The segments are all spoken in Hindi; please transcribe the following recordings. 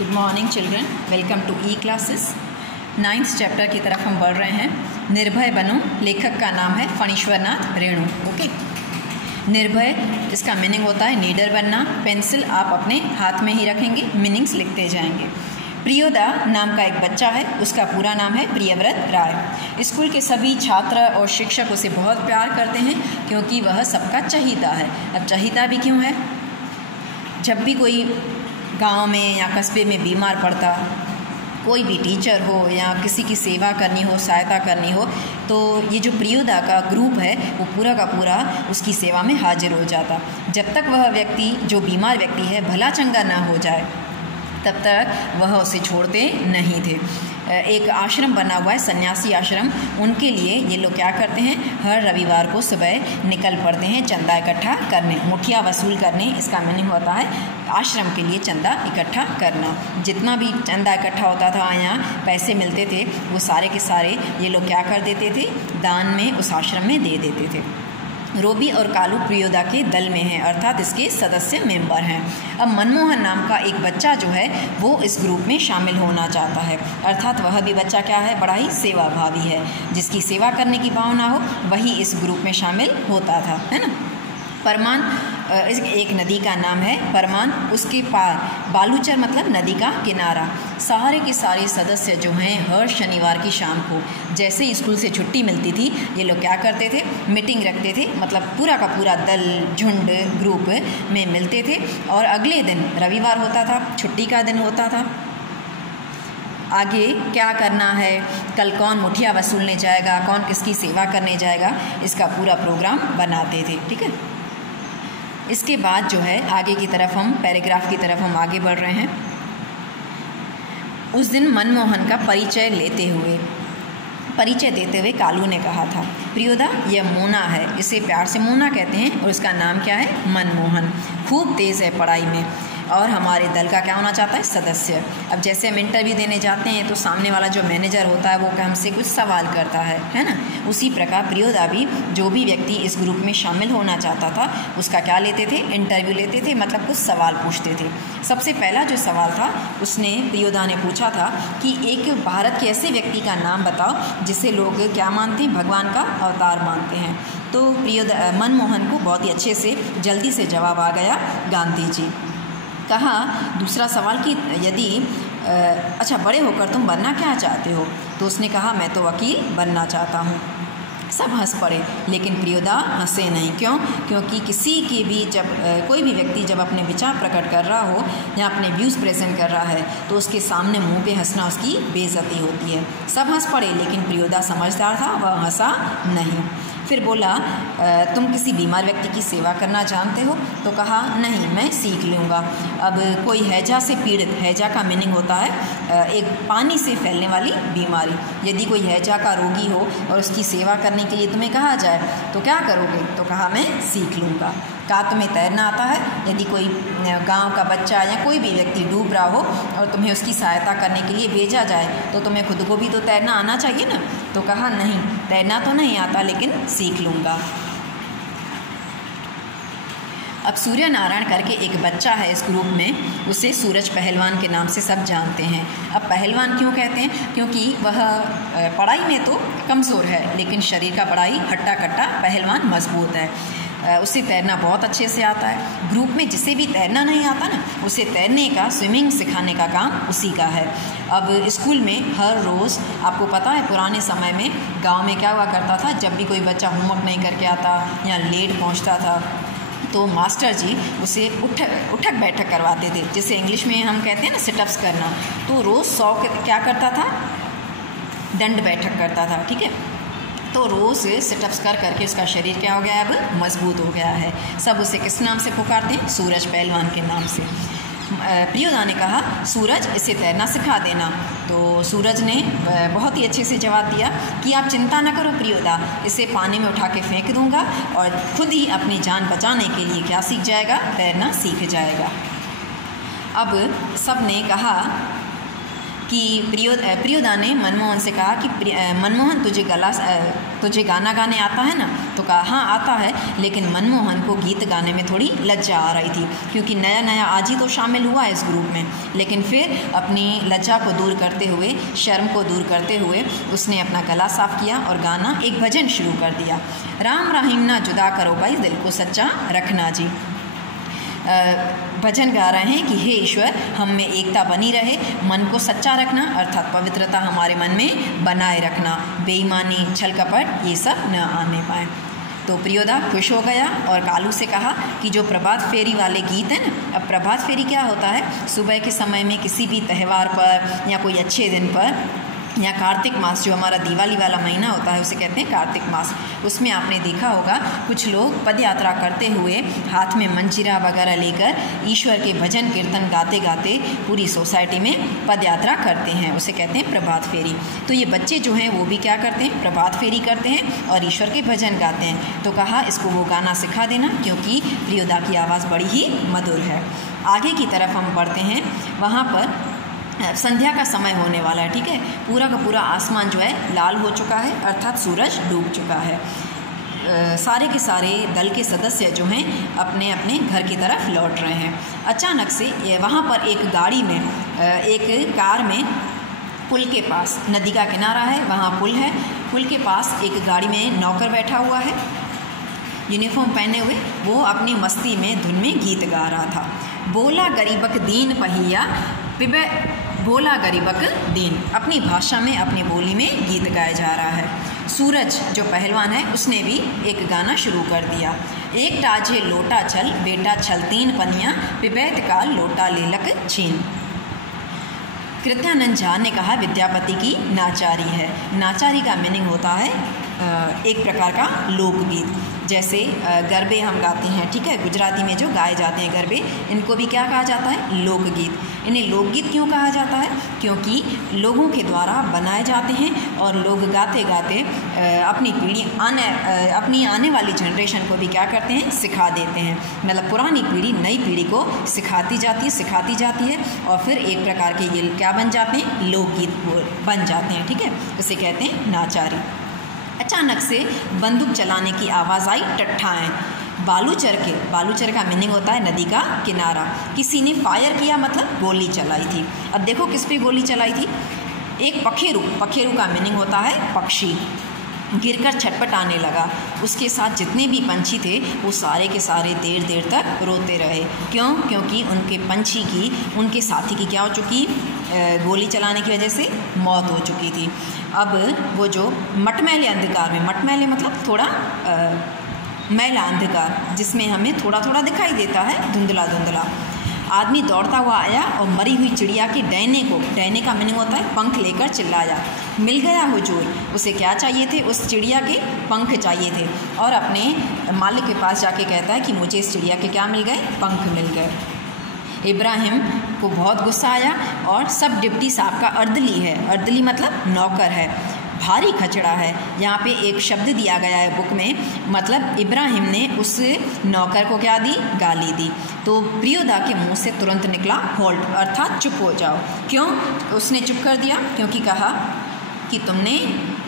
Good morning children, welcome to e classes. 9th chapter की तरफ हम बढ़ रहे हैं। निर्भय बनो, लेखक का नाम है फणीश्वरनाथ रेणु। ओके, निर्भय इसका मीनिंग होता है नीडर बनना। पेंसिल आप अपने हाथ में ही रखेंगे, मीनिंग्स लिखते जाएंगे। प्रियोदा नाम का एक बच्चा है, उसका पूरा नाम है प्रियव्रत राय। स्कूल के सभी छात्र और शिक्षक उसे बहुत प्यार करते हैं क्योंकि वह सबका चहीता है। अब चहीता भी क्यों है? जब भी कोई गांव में या कस्बे में बीमार पड़ता, कोई भी टीचर हो या किसी की सेवा करनी हो, सहायता करनी हो, तो ये जो प्रियोदा का ग्रुप है वो पूरा का पूरा उसकी सेवा में हाजिर हो जाता। जब तक वह व्यक्ति, जो बीमार व्यक्ति है, भला चंगा ना हो जाए तब तक वह उसे छोड़ते नहीं थे। एक आश्रम बना हुआ है, सन्यासी आश्रम। उनके लिए ये लोग क्या करते हैं, हर रविवार को सुबह निकल पड़ते हैं चंदा इकट्ठा करने, मुठिया वसूल करने। इसका मीनिंग होता है आश्रम के लिए चंदा इकट्ठा करना। जितना भी चंदा इकट्ठा होता था या पैसे मिलते थे, वो सारे के सारे ये लोग क्या कर देते थे, दान में उस आश्रम में दे देते थे। रोबी और कालू प्रियोदा के दल में हैं, अर्थात इसके सदस्य मेंबर हैं। अब मनमोहन नाम का एक बच्चा जो है वो इस ग्रुप में शामिल होना चाहता है, अर्थात वह भी बच्चा क्या है, बड़ा ही सेवाभावी है। जिसकी सेवा करने की भावना हो वही इस ग्रुप में शामिल होता था, है ना। परमान एक नदी का नाम है परमान, उसके पार बालूचर मतलब नदी का किनारा। सारे के सारे सदस्य जो हैं हर शनिवार की शाम को जैसे ही स्कूल से छुट्टी मिलती थी, ये लोग क्या करते थे, मीटिंग रखते थे। मतलब पूरा का पूरा दल, झुंड, ग्रुप में मिलते थे और अगले दिन रविवार होता था, छुट्टी का दिन होता था। आगे क्या करना है, कल कौन मुठिया वसूलने जाएगा, कौन किसकी सेवा करने जाएगा, इसका पूरा प्रोग्राम बनाते थे। ठीक है, इसके बाद जो है आगे की तरफ हम पैराग्राफ की तरफ हम आगे बढ़ रहे हैं। उस दिन मनमोहन का परिचय देते हुए कालू ने कहा था, प्रियोदा यह मोना है, इसे प्यार से मोना कहते हैं और इसका नाम क्या है, मनमोहन। खूब तेज़ है पढ़ाई में और हमारे दल का क्या होना चाहता है, सदस्य। अब जैसे हम इंटरव्यू देने जाते हैं तो सामने वाला जो मैनेजर होता है वो हमसे कुछ सवाल करता है ना। उसी प्रकार प्रियोदा भी, जो भी व्यक्ति इस ग्रुप में शामिल होना चाहता था उसका क्या लेते थे, इंटरव्यू लेते थे, मतलब कुछ सवाल पूछते थे। सबसे पहला जो सवाल था उसने प्रियोदा ने पूछा था कि एक भारत के ऐसे व्यक्ति का नाम बताओ जिसे लोग क्या मानते हैं, भगवान का अवतार मानते हैं। तो प्रियोदा, मनमोहन को बहुत ही अच्छे से जल्दी से जवाब आ गया, गांधी जी। कहा दूसरा सवाल कि यदि अच्छा बड़े होकर तुम बनना क्या चाहते हो, तो उसने कहा मैं तो वकील बनना चाहता हूँ। सब हंस पड़े, लेकिन प्रियोदा हंसे नहीं। क्यों? क्योंकि किसी के भी जब कोई भी व्यक्ति जब अपने विचार प्रकट कर रहा हो या अपने व्यूज़ प्रेजेंट कर रहा है तो उसके सामने मुंह पे हंसना उसकी बेइज्जती होती है। सब हंस पड़े, लेकिन प्रियोदा समझदार था, वह हंसा नहीं। फिर बोला तुम किसी बीमार व्यक्ति की सेवा करना जानते हो? तो कहा नहीं, मैं सीख लूँगा। अब कोई हैजा से पीड़ित, हैजा का मीनिंग होता है एक पानी से फैलने वाली बीमारी। यदि कोई हैजा का रोगी हो और उसकी सेवा करने के लिए तुम्हें कहा जाए तो क्या करोगे? तो कहा मैं सीख लूँगा। कहा तुम्हें तैरना आता है? यदि कोई गांव का बच्चा या कोई भी व्यक्ति डूब रहा हो और तुम्हें उसकी सहायता करने के लिए भेजा जाए तो तुम्हें खुद को भी तो तैरना आना चाहिए ना। तो कहा नहीं, तैरना तो नहीं आता, लेकिन सीख लूँगा। अब सूर्य नारायण करके एक बच्चा है इस ग्रुप में, उसे सूरज पहलवान के नाम से सब जानते हैं। अब पहलवान क्यों कहते हैं? क्योंकि वह पढ़ाई में तो कमज़ोर है, लेकिन शरीर का बड़ा ही हट्टा कट्टा पहलवान मजबूत है। उसे तैरना बहुत अच्छे से आता है। ग्रुप में जिसे भी तैरना नहीं आता ना, उसे तैरने का, स्विमिंग सिखाने का काम उसी का है। अब स्कूल में हर रोज़, आपको पता है पुराने समय में गांव में क्या हुआ करता था, जब भी कोई बच्चा होमवर्क नहीं करके आता या लेट पहुंचता था तो मास्टर जी उसे उठक बैठक करवाते थे, जिसे इंग्लिश में हम कहते हैं ना सिटअप्स करना। तो रोज़ 100 क्या करता था, दंड बैठक करता था। ठीक है, तो रोज़ सिटअप्स कर करके उसका शरीर क्या हो गया है, अब मजबूत हो गया है। सब उसे किस नाम से पुकारते हैं, सूरज पहलवान के नाम से। प्रियोदा ने कहा सूरज इसे तैरना सिखा देना। तो सूरज ने बहुत ही अच्छे से जवाब दिया कि आप चिंता न करो प्रियोदा, इसे पानी में उठा के फेंक दूंगा और खुद ही अपनी जान बचाने के लिए क्या सीख जाएगा, तैरना सीख जाएगा। अब सब ने कहा कि प्रियोदा ने मनमोहन से कहा कि मनमोहन तुझे गाना गाने आता है ना? तो कहा हाँ आता है, लेकिन मनमोहन को गीत गाने में थोड़ी लज्जा आ रही थी, क्योंकि नया नया आज ही तो शामिल हुआ इस ग्रुप में। लेकिन फिर अपनी लज्जा को दूर करते हुए, शर्म को दूर करते हुए उसने अपना गला साफ किया और गाना एक भजन शुरू कर दिया। राम रहीम ना जुदा करो भाई, दिल को सच्चा रखना जी। भजन गा रहे हैं कि हे ईश्वर, हम में एकता बनी रहे, मन को सच्चा रखना अर्थात पवित्रता हमारे मन में बनाए रखना, बेईमानी छल कपट ये सब न आने पाए। तो प्रियोदा खुश हो गया और कालू से कहा कि जो प्रभात फेरी वाले गीत हैं ना, अब प्रभात फेरी क्या होता है, सुबह के समय में किसी भी त्यौहार पर या कोई अच्छे दिन पर, या कार्तिक मास जो हमारा दिवाली वाला महीना होता है उसे कहते हैं कार्तिक मास, उसमें आपने देखा होगा कुछ लोग पद यात्रा करते हुए हाथ में मंजीरा वगैरह लेकर ईश्वर के भजन कीर्तन गाते गाते पूरी सोसाइटी में पद यात्रा करते हैं, उसे कहते हैं प्रभात फेरी। तो ये बच्चे जो हैं वो भी क्या करते हैं, प्रभात फेरी करते हैं और ईश्वर के भजन गाते हैं। तो कहा इसको वो गाना सिखा देना, क्योंकि प्रियोदा की आवाज़ बड़ी ही मधुर है। आगे की तरफ हम बढ़ते हैं, वहाँ पर संध्या का समय होने वाला है, ठीक है। पूरा का पूरा आसमान जो है लाल हो चुका है, अर्थात सूरज डूब चुका है। सारे के सारे दल के सदस्य जो हैं अपने अपने घर की तरफ लौट रहे हैं। अचानक से वहाँ पर एक गाड़ी में, एक कार में, पुल के पास, नदी का किनारा है, वहाँ पुल है, पुल के पास एक गाड़ी में नौकर बैठा हुआ है यूनिफॉर्म पहने हुए। वो अपनी मस्ती में धुन में गीत गा रहा था। बोला गरीबक दीन पहिया पिबे, बोला गरीबक दीन, अपनी भाषा में अपनी बोली में गीत गाया जा रहा है। सूरज जो पहलवान है उसने भी एक गाना शुरू कर दिया। एक टाजे लोटा छल बेटा छल तीन पनिया, पिबैत का लोटा लेलक छीन। कृत्यानंद झा ने कहा विद्यापति की नाचारी है। नाचारी का मीनिंग होता है एक प्रकार का लोकगीत, जैसे गरबे हम गाते हैं, ठीक है, गुजराती में जो गाए जाते हैं गरबे, इनको भी क्या कहा जाता है, लोकगीत। इन्हें लोकगीत क्यों कहा जाता है, क्योंकि लोगों के द्वारा बनाए जाते हैं और लोग गाते गाते अपनी आने वाली जनरेशन को भी क्या करते हैं, सिखा देते हैं। मतलब पुरानी पीढ़ी नई पीढ़ी को सिखाती जाती है और फिर एक प्रकार के ये क्या बन जाते हैं, लोकगीत बन जाते हैं, ठीक है। इसे कहते हैं नाचारी। अचानक से बंदूक चलाने की आवाज़ आई, टट्ठाएँ। बालूचर का मीनिंग होता है नदी का किनारा। किसी ने फायर किया मतलब गोली चलाई थी। अब देखो किस पे गोली चलाई थी, एक पखेरू का मीनिंग होता है पक्षी, गिरकर छटपटाने लगा। उसके साथ जितने भी पंछी थे वो सारे के सारे देर तक रोते रहे। क्यों? क्योंकि उनके पंछी की, उनके साथी की क्या हो चुकी, गोली चलाने की वजह से मौत हो चुकी थी। अब वो जो मटमैले अंधकार में, मटमैले मतलब थोड़ा मैला अंधकार, जिसमें हमें थोड़ा थोड़ा दिखाई देता है, धुंधला धुंधला, आदमी दौड़ता हुआ आया और मरी हुई चिड़िया के डैने का मीनिंग होता है पंख लेकर चिल्लाया। मिल गया हुजूर, उसे क्या चाहिए थे, उस चिड़िया के पंख चाहिए थे, और अपने मालिक के पास जाके कहता है कि मुझे इस चिड़िया के क्या मिल गए, पंख मिल गए। इब्राहिम को बहुत गुस्सा आया और सब डिप्टी साहब का अर्दली है, अर्दली मतलब नौकर है, भारी खचड़ा है। यहाँ पे एक शब्द दिया गया है बुक में, मतलब इब्राहिम ने उस नौकर को क्या दी, गाली दी। तो प्रियोदा के मुंह से तुरंत निकला होल्ड, अर्थात चुप हो जाओ। क्यों उसने चुप कर दिया, क्योंकि कहा कि तुमने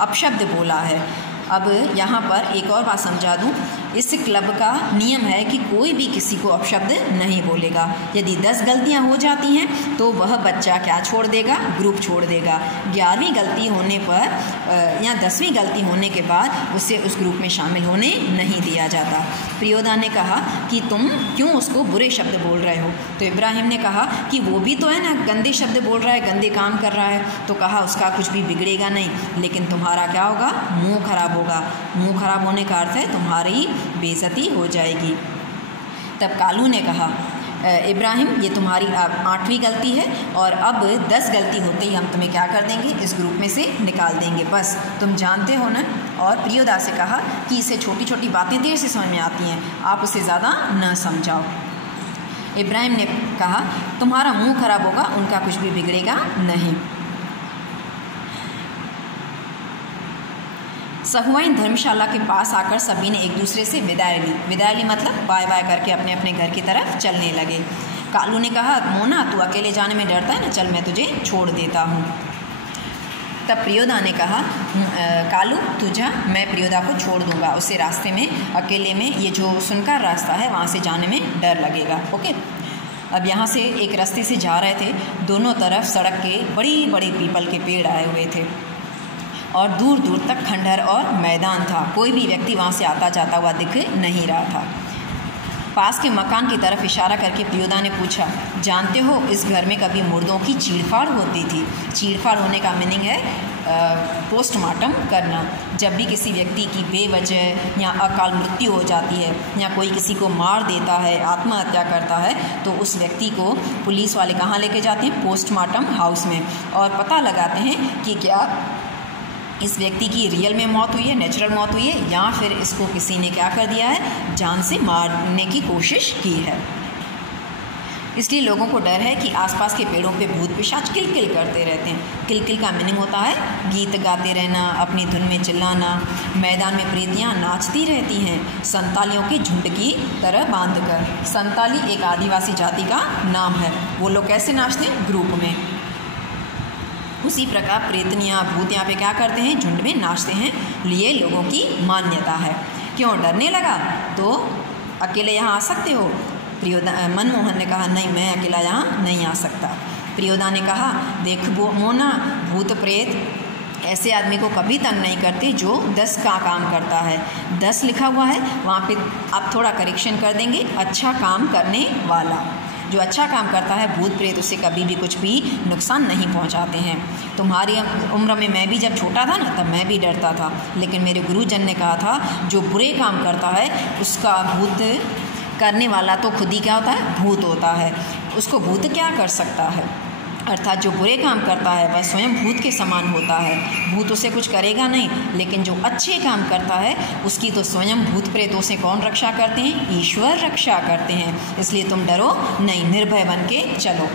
अपशब्द बोला है। अब यहाँ पर एक और बात समझा दूँ, इस क्लब का नियम है कि कोई भी किसी को अपशब्द नहीं बोलेगा। यदि 10 गलतियाँ हो जाती हैं तो वह बच्चा क्या छोड़ देगा, ग्रुप छोड़ देगा। 11वीं गलती होने पर या 10वीं गलती होने के बाद उसे उस ग्रुप में शामिल होने नहीं दिया जाता। प्रियोदा ने कहा कि तुम क्यों उसको बुरे शब्द बोल रहे हो। तो इब्राहिम ने कहा कि वो भी तो है ना, गंदे शब्द बोल रहा है, गंदे काम कर रहा है। तो कहा उसका कुछ भी बिगड़ेगा नहीं, लेकिन तुम्हारा क्या होगा, मुँह खराब होगा। मुँह खराब होने का अर्थ है तुम्हारी बेइज्जती हो जाएगी। तब कालू ने कहा इब्राहिम ये तुम्हारी 8वीं गलती है और अब 10 गलती होते ही हम तुम्हें क्या कर देंगे, इस ग्रुप में से निकाल देंगे, बस तुम जानते हो ना। और प्रियोदा से कहा कि इसे छोटी छोटी बातें देर से समझ में आती हैं, आप उसे ज़्यादा न समझाओ। इब्राहिम ने कहा तुम्हारा मुंह खराब होगा, उनका कुछ भी बिगड़ेगा नहीं। सहुआइन धर्मशाला के पास आकर सभी ने एक दूसरे से विदाई ली। विदाई ली मतलब बाय बाय करके अपने अपने घर की तरफ चलने लगे। कालू ने कहा, मोना तू अकेले जाने में डरता है ना, चल मैं तुझे छोड़ देता हूँ। तब प्रियोदा ने कहा, कालू तू जा, मैं प्रियोदा को छोड़ दूंगा, उसे रास्ते में अकेले में, ये जो सुनकार रास्ता है वहाँ से जाने में डर लगेगा। ओके। अब यहाँ से एक रास्ते से जा रहे थे, दोनों तरफ सड़क के बड़ी बड़ी पीपल के पेड़ आए हुए थे और दूर दूर तक खंडहर और मैदान था। कोई भी व्यक्ति वहाँ से आता जाता हुआ दिख नहीं रहा था। पास के मकान की तरफ इशारा करके प्रियोदा ने पूछा, जानते हो इस घर में कभी मुर्दों की चीड़फाड़ होती थी। चीड़फाड़ होने का मीनिंग है पोस्टमार्टम करना। जब भी किसी व्यक्ति की बेवजह या अकाल मृत्यु हो जाती है या कोई किसी को मार देता है, आत्महत्या करता है, तो उस व्यक्ति को पुलिस वाले कहाँ लेके जाते हैं? पोस्टमार्टम हाउस में, और पता लगाते हैं कि क्या इस व्यक्ति की रियल में मौत हुई है, नेचुरल मौत हुई है, या फिर इसको किसी ने क्या कर दिया है, जान से मारने की कोशिश की है। इसलिए लोगों को डर है कि आसपास के पेड़ों पे भूत पिशाच किलकिल करते रहते हैं। किलकिल का मीनिंग होता है गीत गाते रहना, अपनी धुन में चिल्लाना। मैदान में प्रेतियाँ नाचती रहती हैं, संतालियों के झुंड की तरह बांधकर। संताली एक आदिवासी जाति का नाम है। वो लोग कैसे नाचते हैं? ग्रुप में। उसी प्रकार प्रेतनियाँ, भूत यहाँ पे क्या करते हैं? झुंड में नाचते हैं। ये लोगों की मान्यता है। क्यों डरने लगा? तो अकेले यहाँ आ सकते हो? प्रियोदा मनमोहन ने कहा, नहीं, मैं अकेला यहाँ नहीं आ सकता। प्रियोदा ने कहा, देख मोना, भूत प्रेत ऐसे आदमी को कभी तंग नहीं करते जो 10 का काम करता है। 10 लिखा हुआ है, वहाँ पे आप थोड़ा करेक्शन कर देंगे, अच्छा काम करने वाला। जो अच्छा काम करता है, भूत प्रेत उसे कभी भी कुछ भी नुकसान नहीं पहुंचाते हैं। तुम्हारी उम्र में मैं भी जब छोटा था ना, तब मैं भी डरता था, लेकिन मेरे गुरुजन ने कहा था जो बुरे काम करता है उसका भूत करने वाला तो खुद ही क्या होता है? भूत होता है। उसको भूत क्या कर सकता है? अर्थात जो बुरे काम करता है वह स्वयं भूत के समान होता है। भूत उसे कुछ करेगा नहीं, लेकिन जो अच्छे काम करता है उसकी तो स्वयं भूत प्रेतों से कौन रक्षा करते हैं? ईश्वर रक्षा करते हैं। इसलिए तुम डरो नहीं, निर्भय बन के चलो।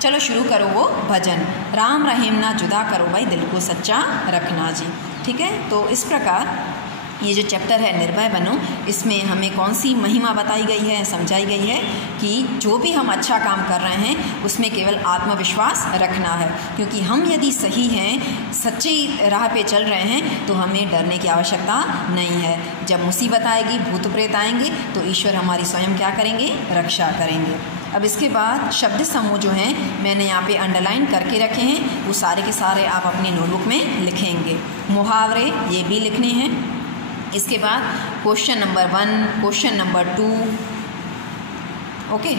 चलो शुरू करो वो भजन, राम रहीम ना जुदा करो भाई, दिल को सच्चा रखना जी। ठीक है, तो इस प्रकार ये जो चैप्टर है निर्भय बनो, इसमें हमें कौन सी महिमा बताई गई है, समझाई गई है कि जो भी हम अच्छा काम कर रहे हैं उसमें केवल आत्मविश्वास रखना है, क्योंकि हम यदि सही हैं, सच्ची राह पे चल रहे हैं, तो हमें डरने की आवश्यकता नहीं है। जब मुसीबत आएगी, भूत प्रेत आएंगे, तो ईश्वर हमारी स्वयं क्या करेंगे? रक्षा करेंगे। अब इसके बाद शब्द समूह जो हैं मैंने यहाँ पे अंडरलाइन करके रखे हैं, वो सारे के सारे आप अपनी नोटबुक में लिखेंगे। मुहावरे ये भी लिखने हैं। इसके बाद question number 1, question number 2, okay,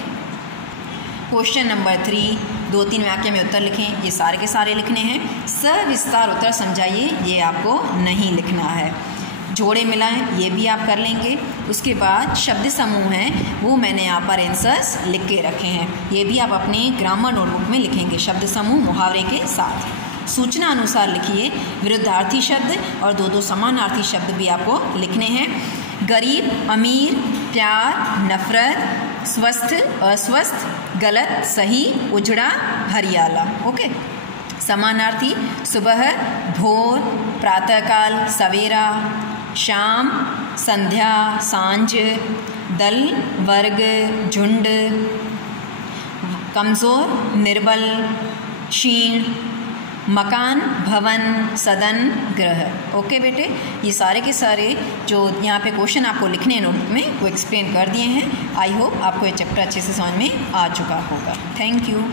question number 3, 2-3 वाक्य में उत्तर लिखें, ये सारे के सारे लिखने हैं। सविस्तार उत्तर समझाइए, ये आपको नहीं लिखना है। जोड़े मिलाएं, ये भी आप कर लेंगे। उसके बाद शब्द समूह हैं, वो मैंने यहाँ पर आंसर्स लिख के रखे हैं, ये भी आप अपने ग्रामर नोटबुक में लिखेंगे, शब्द समूह मुहावरे के साथ। सूचना अनुसार लिखिए, विरुद्धार्थी शब्द और 2-2 समानार्थी शब्द भी आपको लिखने हैं। गरीब, अमीर, प्यार, नफरत, स्वस्थ, अस्वस्थ, गलत, सही, उजड़ा, हरियाला। ओके। समानार्थी सुबह, भोर, प्रातःकाल, सवेरा, शाम, संध्या, सांझ, दल, वर्ग, झुंड, कमज़ोर, निर्बल, क्षीण, मकान, भवन, सदन, ग्रह। ओके बेटे, ये सारे के सारे जो यहाँ पे क्वेश्चन आपको लिखने हैं नोट में, वो एक्सप्लेन कर दिए हैं। आई होप आपको ये चैप्टर अच्छे से समझ में आ चुका होगा। Thank you.